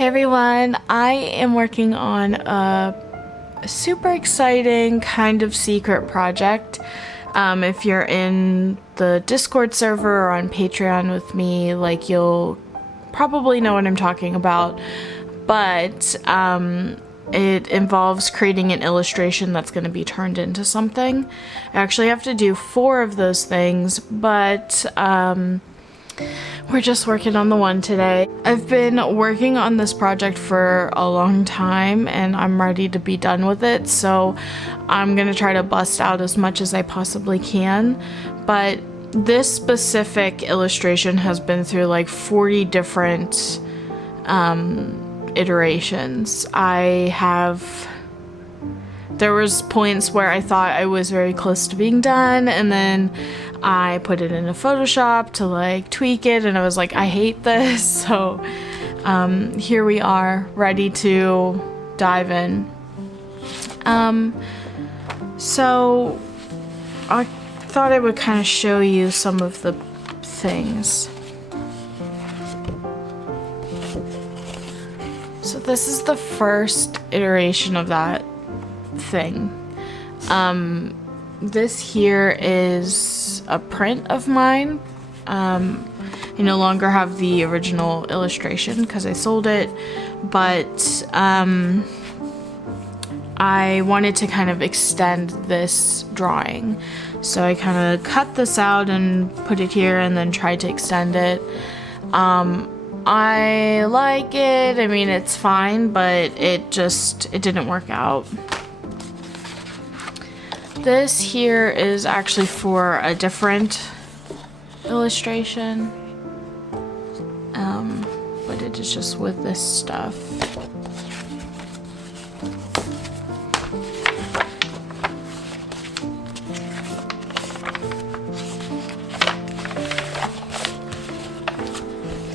Hey everyone, I am working on a super exciting kind of secret project. If you're in the Discord server or on Patreon with me, like, you'll probably know what I'm talking about, but it involves creating an illustration that's going to be turned into something. I actually have to do 4 of those things, but we're just working on the one today. I've been working on this project for a long time and I'm ready to be done with it, so I'm gonna try to bust out as much as I possibly can. But this specific illustration has been through like 40 different iterations. There was points where I thought I was very close to being done, and then I put it into Photoshop to like tweak it, and I was like, I hate this. So here we are, ready to dive in. So I thought I would kind of show you some of the things. So this is the first iteration of that thing. This here is a print of mine. I no longer have the original illustration because I sold it, but I wanted to kind of extend this drawing. So I kind of cut this out and put it here and then tried to extend it. I like it. I mean, it's fine, but it didn't work out. This here is actually for a different illustration, but it is just with this stuff.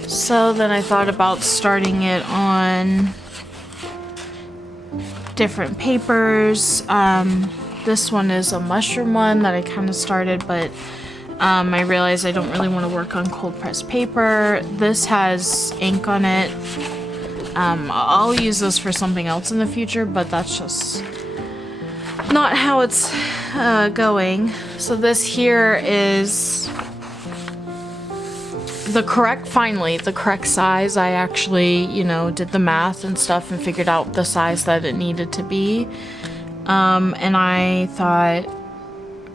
So then I thought about starting it on different papers. This one is a mushroom one that I kind of started, but I realized I don't really want to work on cold pressed paper. This has ink on it. I'll use this for something else in the future, but that's just not how it's going. So this here is the correct size. I actually, did the math and stuff and figured out the size that it needed to be. And I thought,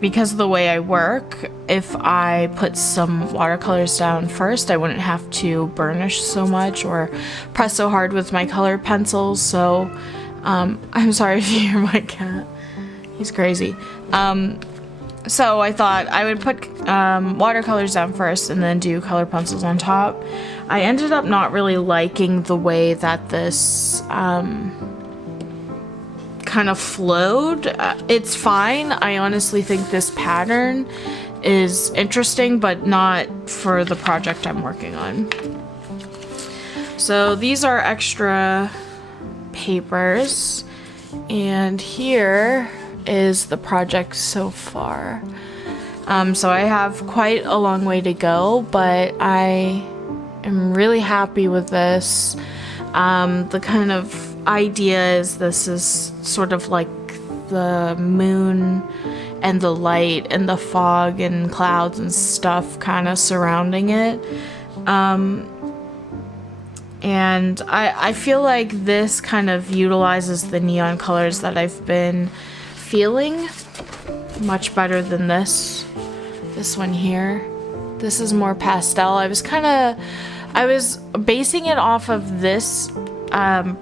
because of the way I work, if I put some watercolors down first, I wouldn't have to burnish so much or press so hard with my colored pencils. So, I'm sorry if you hear my cat. He's crazy. So I thought I would put watercolors down first and then do color pencils on top. I ended up not really liking the way that this kind of flowed. It's fine. I honestly think this pattern is interesting, but not for the project I'm working on. So these are extra papers, and here is the project so far. So I have quite a long way to go, but I am really happy with this. The kind of idea is this is sort of like the moon and the light and the fog and clouds and stuff kind of surrounding it. And I feel like this kind of utilizes the neon colors that I've been feeling much better than this one here. This is more pastel. I was basing it off of this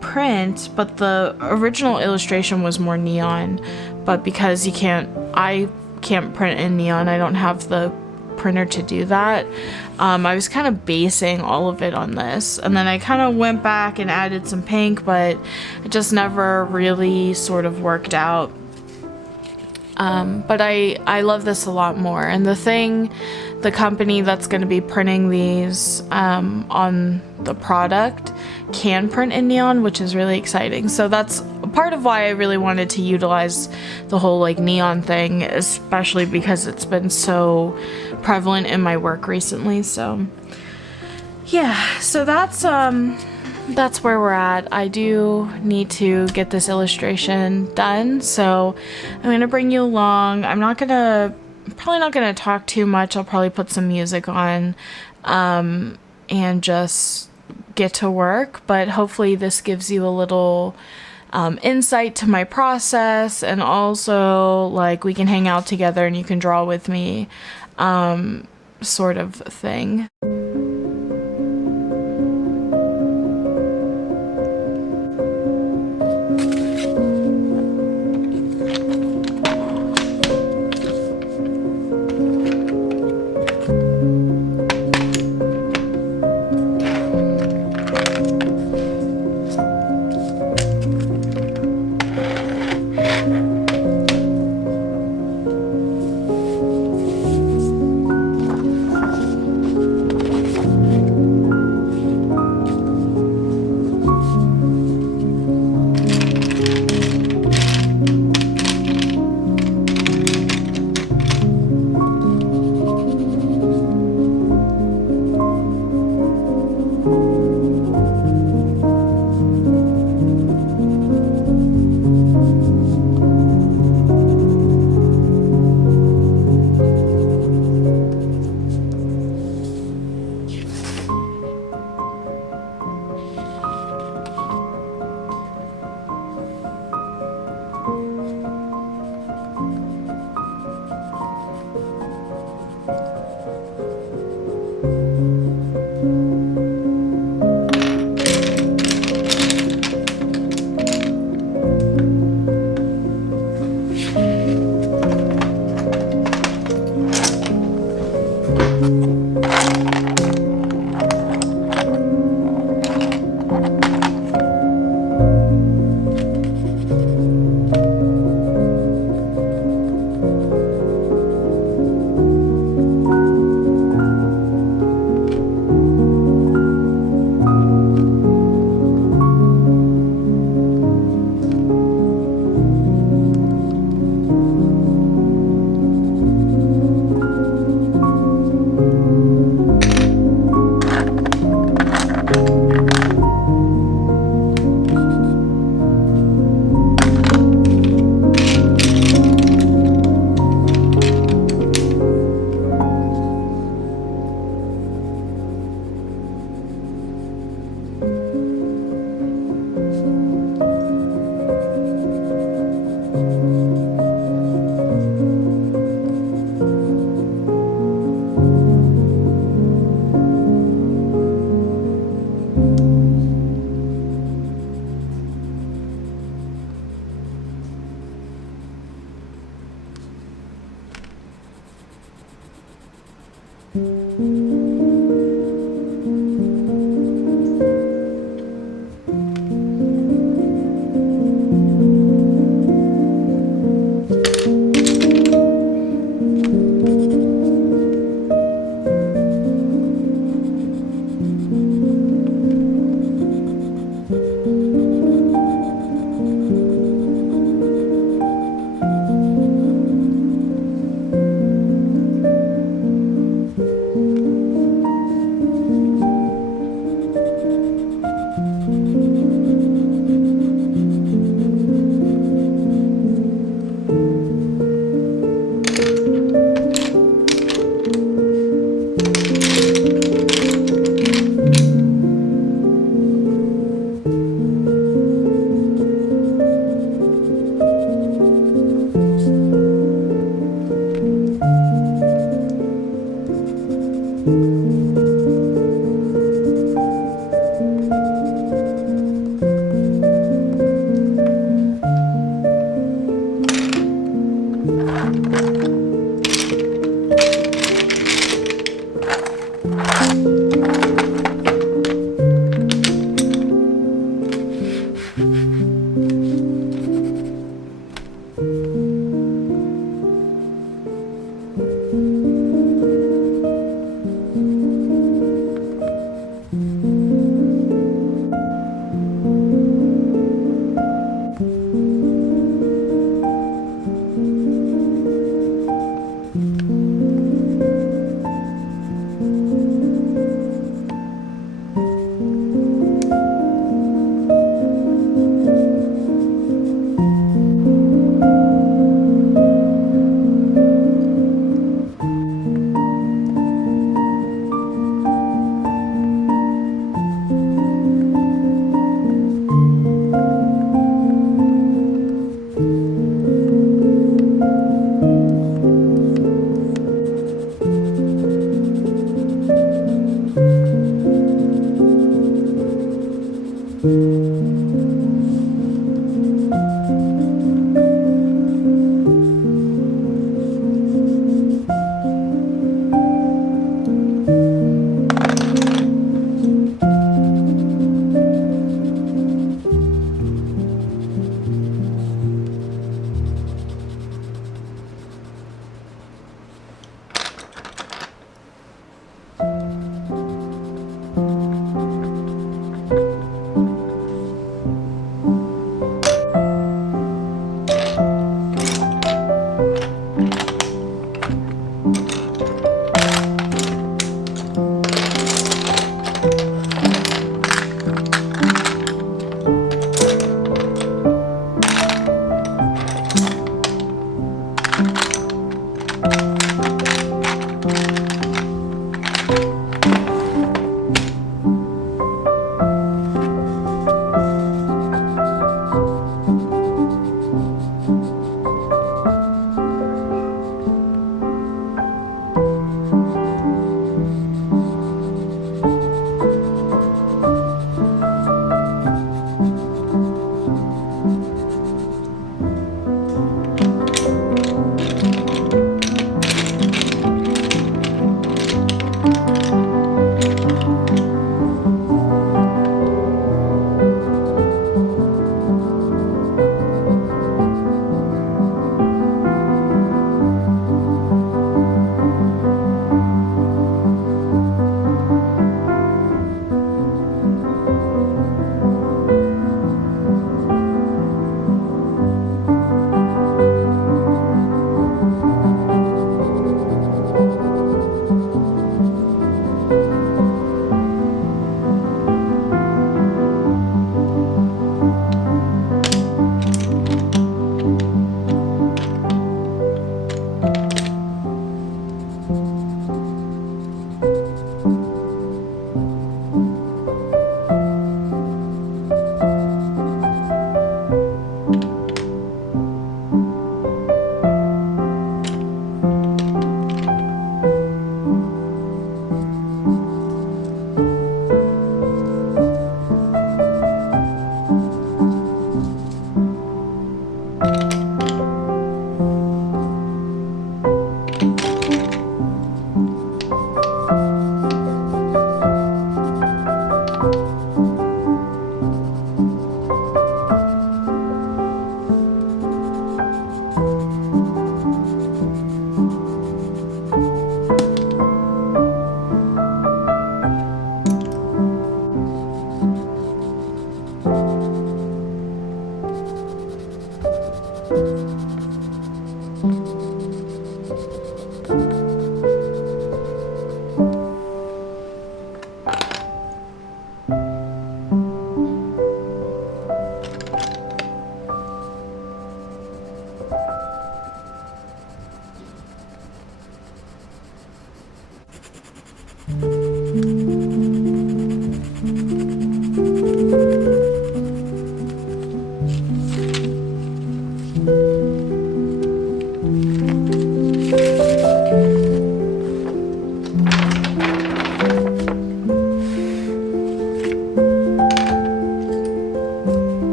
print, but the original illustration was more neon, but because I can't print in neon, I don't have the printer to do that. I was kind of basing all of it on this, and then I kind of went back and added some pink, but it just never really sort of worked out. But I love this a lot more, and the company that's going to be printing these on the product can print in neon, which is really exciting. So that's part of why I really wanted to utilize the whole like neon thing, especially because it's been so prevalent in my work recently. So yeah, so that's that's where we're at. I do need to get this illustration done, so I'm gonna bring you along. Probably not gonna talk too much. I'll probably put some music on, and just get to work, but hopefully this gives you a little insight to my process, and also like we can hang out together and you can draw with me, sort of thing.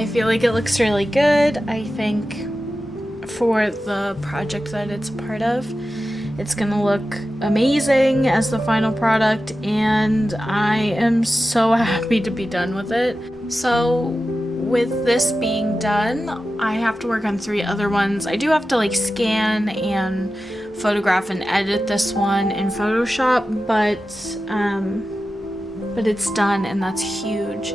I feel like it looks really good. I think for the project that it's a part of, it's gonna look amazing as the final product, and I am so happy to be done with it. So with this being done, I have to work on 3 other ones. I do have to like scan and photograph and edit this one in Photoshop, but it's done, and that's huge.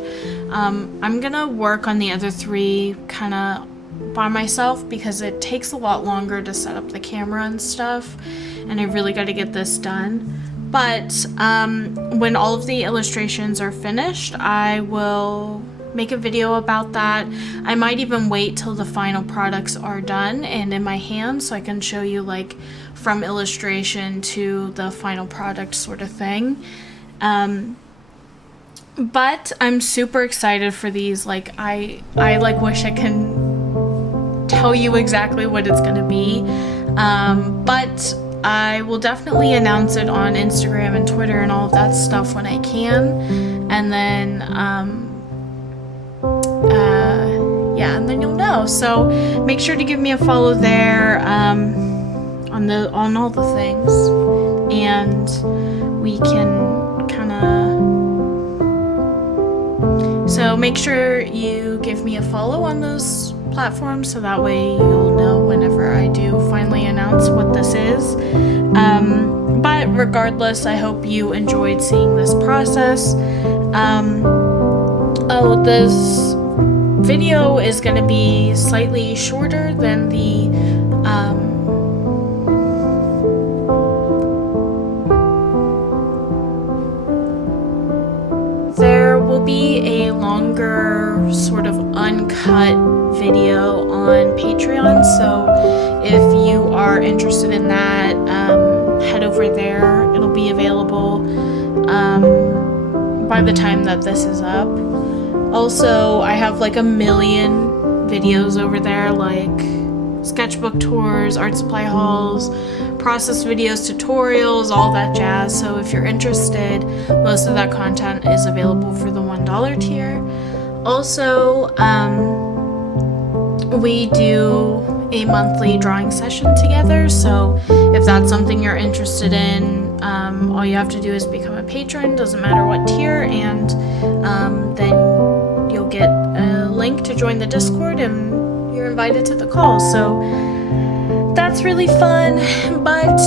I'm gonna work on the other 3 kind of by myself because it takes a lot longer to set up the camera and stuff, and I really got to get this done. But when all of the illustrations are finished, I will make a video about that. I might even wait till the final products are done and in my hands so I can show you like from illustration to the final product sort of thing. But I'm super excited for these. Like I like wish I can tell you exactly what it's gonna be, but I will definitely announce it on Instagram and Twitter and all of that stuff when I can, and then yeah, and then you'll know. So make sure to give me a follow there on all the things, and we can kind of, so make sure you give me a follow on those platforms so that way you'll know whenever I do finally announce what this is. But regardless, I hope you enjoyed seeing this process. Oh, this video is going to be slightly shorter than the there will be a longer sort of uncut video on Patreon, so if you are interested in that, head over there. It'll be available by the time that this is up. Also, I have like a million videos over there, like sketchbook tours, art supply hauls, process videos, tutorials, all that jazz. So if you're interested, most of that content is available for the $1 tier. Also, we do a monthly drawing session together, so if that's something you're interested in, all you have to do is become a patron, doesn't matter what tier, and then you'll get a link to join the Discord and you're invited to the call. So that's really fun. But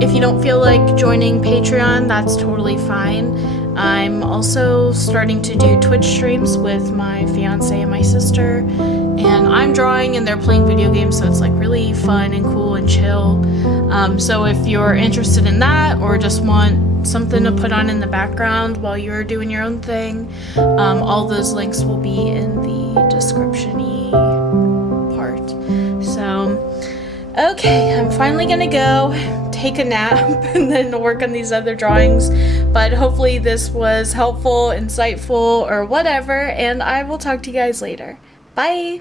if you don't feel like joining Patreon, that's totally fine. I'm also starting to do Twitch streams with my fiance and my sister, and I'm drawing and they're playing video games, so it's like really fun and cool and chill. So if you're interested in that or just want something to put on in the background while you're doing your own thing, all those links will be in the description-y part. So, okay, I'm finally gonna go take a nap and then work on these other drawings, but hopefully this was helpful, insightful, or whatever, and I will talk to you guys later. Bye!